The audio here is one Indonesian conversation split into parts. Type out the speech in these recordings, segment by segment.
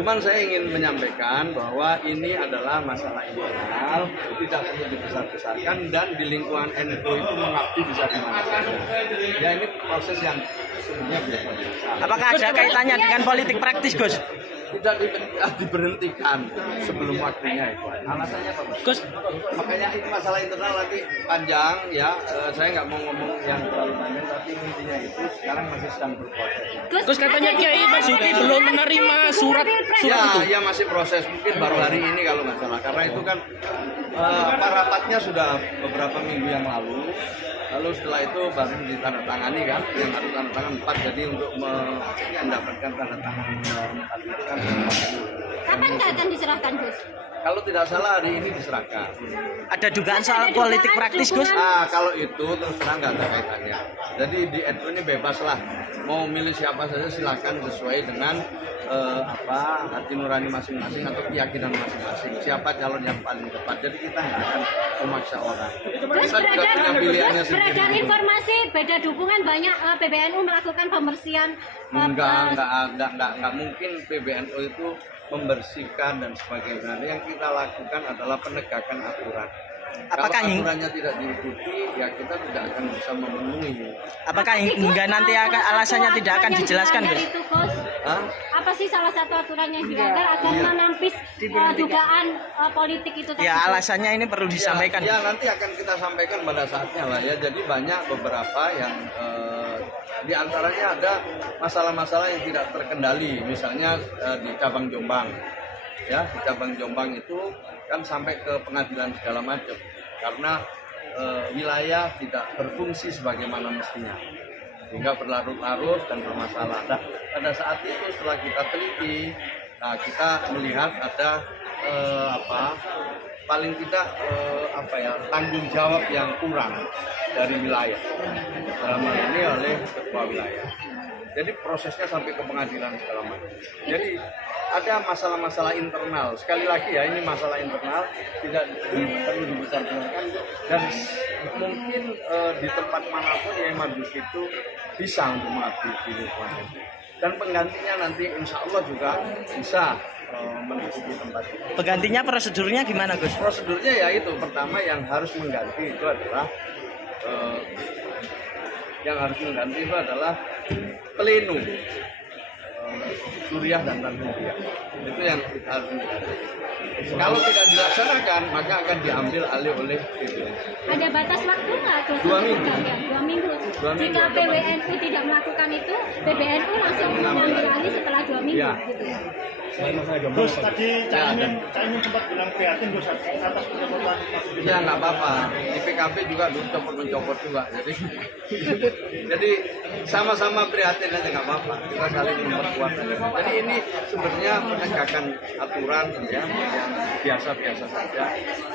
Cuman saya ingin menyampaikan bahwa ini adalah masalah internal, tidak perlu dibesar-besarkan, dan di lingkungan NU itu mengabdi bisa di mana saja. Ya, ini proses yang sebenarnya biasa. Apakah ada kaitannya dengan politik praktis, Gus? Tidak diberhentikan sebelum waktunya itu. Alasannya apa, Gus? Makanya ini masalah internal nanti panjang ya. Saya nggak mau ngomong yang terlalu panjang, tapi intinya itu sekarang masih sedang berproses. Gus, katanya Kiai Basuki belum menerima surat itu. Ya masih proses, mungkin baru hari ini kalau nggak salah. Karena itu kan rapatnya sudah beberapa minggu yang lalu. Lalu setelah itu baru ditandatangani kan, yang harus tanda tangan 4, jadi untuk mendapatkan tanda tangan 4 itu kan. Kapan akan diserahkan, Gus? Kalau tidak salah hari ini diserahkan. Ada dugaan soal politik praktis, Gus? Kalau itu terus terang nggak ada kaitannya. Jadi di NU ini bebas lah, mau milih siapa saja silakan sesuai dengan hati nurani masing-masing atau keyakinan masing-masing. Siapa calon yang paling tepat. Jadi kita nggak akan memaksa orang. Terus beredar informasi beda dukungan banyak PBNU melakukan pembersihan. Enggak mungkin PBNU itu membersihkan dan sebagainya. Yang kita lakukan adalah penegakan aturan. Apakah kalau aturannya tidak diikuti, ya kita tidak akan bisa memenuhi. Apakah hingga nanti alasannya tidak akan dijelaskan, Gus? Apa sih salah satu aturan yang dilanggar agar menampis dugaan politik itu tadi? Ya, alasannya ini perlu disampaikan. Ya, nanti akan kita sampaikan pada saatnya lah ya. Jadi banyak beberapa yang di antaranya ada masalah-masalah yang tidak terkendali, misalnya di cabang Jombang. Ya, di cabang Jombang itu kan sampai ke pengadilan segala macam karena wilayah tidak berfungsi sebagaimana mestinya, sehingga berlarut-larut dan bermasalah. Nah, pada saat itu setelah kita teliti, kita melihat ada paling tidak tanggung jawab yang kurang dari wilayah, dalam hal ini oleh ketua wilayah. Jadi prosesnya sampai ke pengadilan segala macam. Jadi ada masalah-masalah internal. Sekali lagi ya, ini masalah internal, tidak perlu dibesar-besarkan, dan mungkin di tempat manapun yang Mardus itu bisa untuk mengabdi di lingkungan. Dan penggantinya nanti insya Allah juga bisa mencukupi tempat itu. Penggantinya prosedurnya gimana, Gus? Prosedurnya ya itu, pertama yang harus mengganti itu adalah pleno Suriah dan Tanzania. Itu yang kita harus mengganti. Kalau tidak dilaksanakan, maka akan diambil alih oleh PBNU. Ada batas waktu nggak? 2 minggu. 2 minggu. Jika PBNU tidak melakukan itu, PBNU langsung mengambil alih setelah 2 minggu. Ya. Gitu ya. Gus, tadi Caimin sempat bilang prihatin Gus atas pencopotan. Ya nggak apa-apa. Di PKB juga dulu mencopot juga. Jadi sama-sama prihatin aja, nggak apa-apa. Kita saling memperkuat aja. Jadi ini sebenarnya penegakan aturan ya, yang biasa-biasa saja.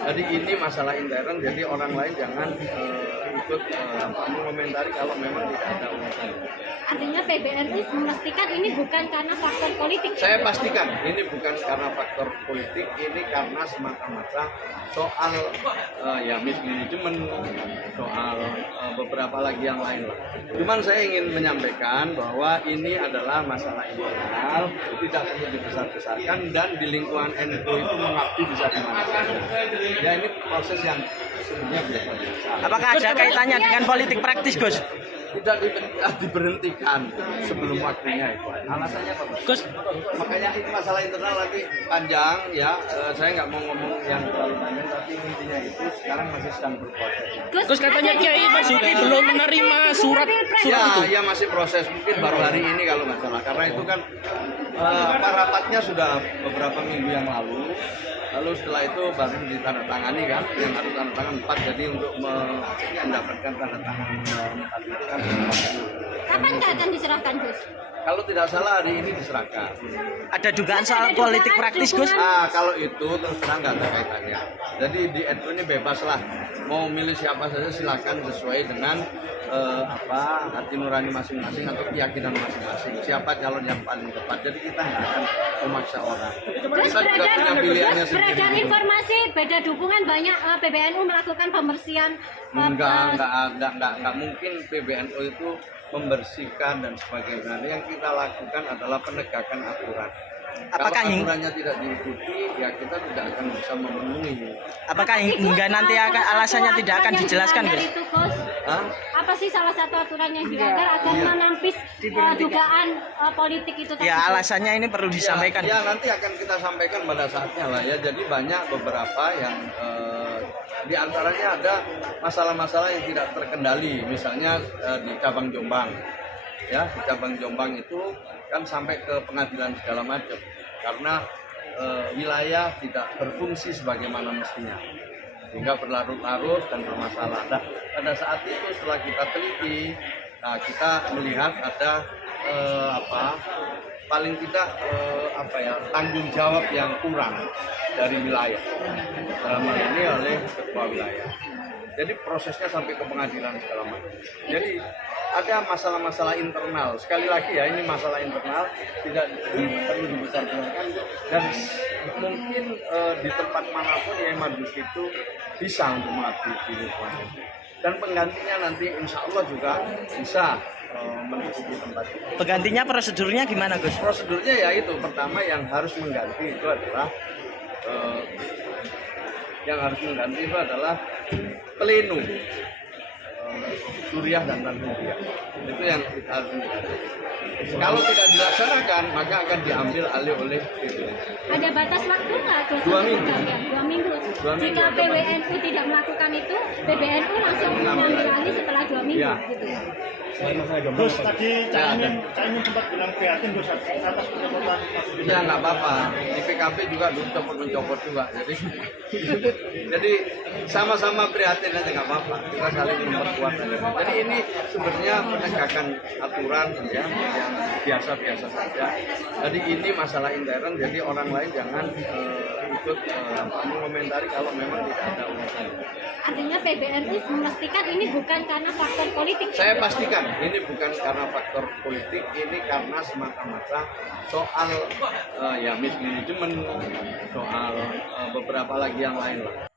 Jadi ini masalah intern. Jadi orang lain jangan ikut mengomentari kalau memang tidak ada urusan. Artinya PBNU memastikan ini bukan karena faktor politik. Saya pastikan ini bukan karena faktor politik, ini karena semata-mata soal mismanagement, soal beberapa lagi yang lain lah. Cuman saya ingin menyampaikan bahwa ini adalah masalah internal, tidak perlu dibesar-besarkan, dan di lingkungan NU itu mengabdi bisa di mana saja. Ya, ini proses yang sebenarnya biasa. Apakah ada kaitannya dengan politik praktis, Gus? Tidak diberhentikan sebelum waktunya itu. Alasannya apa, Gus? Makanya ini masalah internal nanti panjang ya. Saya nggak mau ngomong yang terlalu panjang, tapi intinya itu sekarang masih sedang berproses. Gus, katanya Kiai Basuki belum menerima surat itu. Ya masih proses, mungkin baru hari ini kalau nggak salah. Karena itu kan rapatnya sudah beberapa minggu yang lalu. Lalu setelah itu baru ditandatangani kan, yang harus tanda tangan 4, jadi untuk mendapatkan tanda tangan 4 itu kan. Kapan akan diserahkan, Gus? Kalau tidak salah hari ini diserahkan. Ada dugaan soal politik praktis, Gus? Kalau itu terus terang nggak ada kaitannya. Jadi di NU ini bebas lah, mau milih siapa saja silakan sesuai dengan hati nurani masing-masing atau keyakinan masing-masing. Siapa calon yang paling tepat. Jadi kita nggak akan memaksa orang. Terus beredar informasi beda dukungan banyak PBNU melakukan pembersihan. Enggak mungkin PBNU itu membersihkan dan sebagainya. Yang kita lakukan adalah penegakan aturan. Apakah Kalau hing- aturannya tidak diikuti, ya kita tidak akan bisa memenuhi. Apakah hingga nanti akan alasannya tidak akan dijelaskan, Gus? Itu, Gus. Hah? Apa sih salah satu aturan yang dilanggar agar menampis dugaan politik itu tadi? Ya alasannya ini perlu disampaikan. Ya, nanti akan kita sampaikan pada saatnya lah ya. Jadi banyak beberapa yang di antaranya ada masalah-masalah yang tidak terkendali. Misalnya di cabang Jombang, ya di cabang Jombang itu kan sampai ke pengadilan segala macam karena wilayah tidak berfungsi sebagaimana mestinya, sehingga berlarut-larut dan bermasalah. Nah, pada saat itu setelah kita teliti, kita melihat ada paling tidak tanggung jawab yang kurang dari wilayah dalam hal ini oleh ketua wilayah. Jadi prosesnya sampai ke pengadilan segala macam. Jadi ada masalah-masalah internal. Sekali lagi ya, ini masalah internal tidak perlu dibesar-besarkan dan mungkin di tempat manapun Yai Marzuki itu bisa untuk mengabdi di lingkungan. Dan penggantinya nanti insya Allah juga bisa mencukupi tempat itu. Penggantinya prosedurnya gimana, Gus? Prosedurnya ya itu, pertama yang harus mengganti itu adalah pleno Suriah dan Tanzania. Itu yang harus mengganti. Kalau tidak dilaksanakan, maka akan diambil alih oleh PBNU. Ada batas waktu nggak, Gus? 2 minggu. 2 minggu. 2 minggu Jika ada batas. PWNU tidak melakukan itu, PBNU langsung mengambil alih setelah 2 minggu. Ya. Gitu. Gus, tadi Caimin sempat bilang prihatin Gus atas pencopotan. Ya nggak apa-apa. Di PKB juga dulu mencopot juga. Jadi sama-sama prihatin aja nggak apa-apa. Kita saling memperkuat aja. Jadi ini sebenarnya penegakan aturan ya yang biasa-biasa saja. Jadi ini masalah intern. Jadi orang lain jangan ikut mengomentari kalau memang tidak ada urusan. Artinya PBNU memastikan ini bukan karena faktor politik. Saya pastikan ini bukan karena faktor politik, ini karena semata-mata soal mismanagement, soal beberapa lagi yang lain lah.